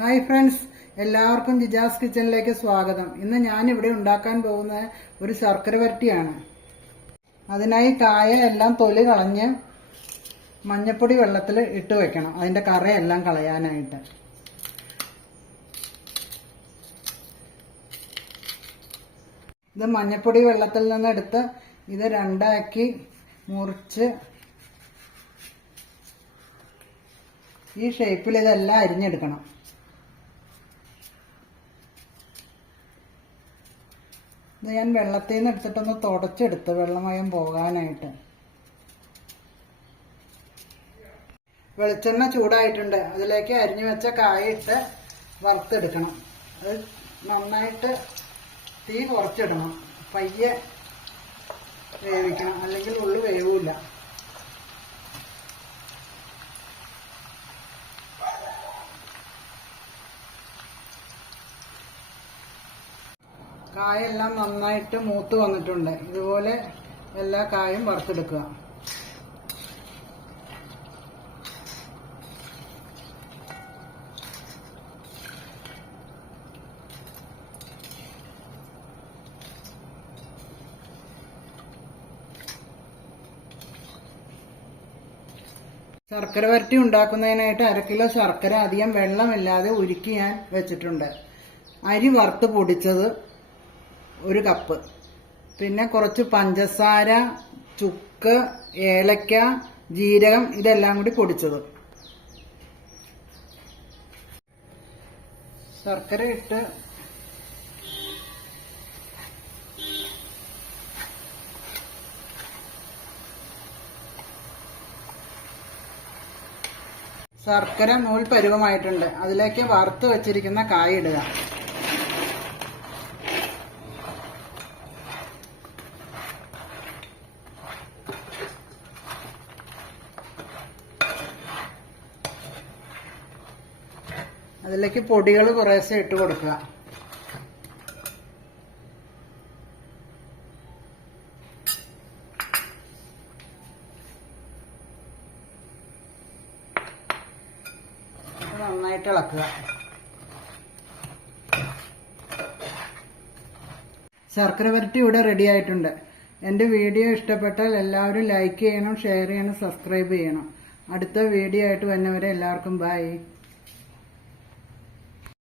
Hi friends എല്ലാവർക്കും ജിജാസ് കിച്ചണിലേക്ക് സ്വാഗതം. ഇന്ന് ഞാൻ ഇവിടെ ഉണ്ടാക്കാൻ പോകുന്ന ഒരു ശർക്കര വരട്ടിയാണ് അതിനായി കായ എല്ലാം തൊലി കളഞ്ഞ് മഞ്ഞപ്പൊടി വെള്ളത്തിൽ ഇട്ട് വെക്കണം. അതിന്റെ കറയെല്ലാം കളയാനായിട്ട്. ഇത് മഞ്ഞപ്പൊടി വെള്ളത്തിൽ നിന്ന് എടുത്ത് ഇത് രണ്ടാക്കി മുറിച്ച് ഈ ഷേപ്പിൽ ഇതെല്ലാം അരിഞ്ഞെടുക്കണം. ഇത് ഞാൻ വെള്ളത്തിൽ നിന്ന് എടുത്തിട്ടൊന്ന് തുടച്ചെടുത്ത് വെള്ളമയം പോകാനായിട്ട്. വെളിച്ചെണ്ണ ചൂടായിട്ടുണ്ട്. അതിലേക്ക് അരിഞ്ഞു വെച്ച കായ ഇട്ട് വറുത്തെടുക്കണം. അത് നന്നായിട്ട് തീ കുറച്ചിടണം. പയ്യെ വേവിക്കണം. അല്ലെങ്കിൽ ഉള്ളു വേവില്ല കായെല്ലാം നന്നായിട്ട് മൂത്ത് വന്നിട്ടുണ്ട്. ഇതുപോലെ എല്ലാ കായും വറുത്തെടുക്കുക. ശർക്കര വരട്ടി ഉണ്ടാക്കുന്നതിനായിട്ട് അര കിലോ ശർക്കര അധികം വെള്ളമില്ലാതെ ഉരുക്കി ഞാൻ വെച്ചിട്ടുണ്ട്. അരി വറുത്ത് പൊടിച്ചത് ഒരു കപ്പ്. പിന്നെ കുറച്ച് പഞ്ചസാര ചുക്ക് ഏലക്ക ജീരകം ഇതെല്ലാം കൂടി പൊടിച്ചത്. ശർക്കര ഇട്ട് ശർക്കര നൂൽ പരുവമായിട്ടുണ്ട് അതിലേക്ക് വറുത്ത് വെച്ചിരിക്കുന്ന കായ ഇടുക. അതിലേക്ക് പൊടികൾ കുറേശ്ശെ ഇട്ട് കൊടുക്കുക. നന്നായിട്ട് ഇളക്കുക. ശർക്കര വരട്ടി ഇവിടെ റെഡി ആയിട്ടുണ്ട്. എന്റെ വീഡിയോ ഇഷ്ടപ്പെട്ടാൽ എല്ലാവരും ലൈക്ക് ചെയ്യണം ഷെയർ ചെയ്യണം സബ്സ്ക്രൈബ് ചെയ്യണം. അടുത്ത വീഡിയോ ആയിട്ട് വന്നവരെ എല്ലാവർക്കും ബൈ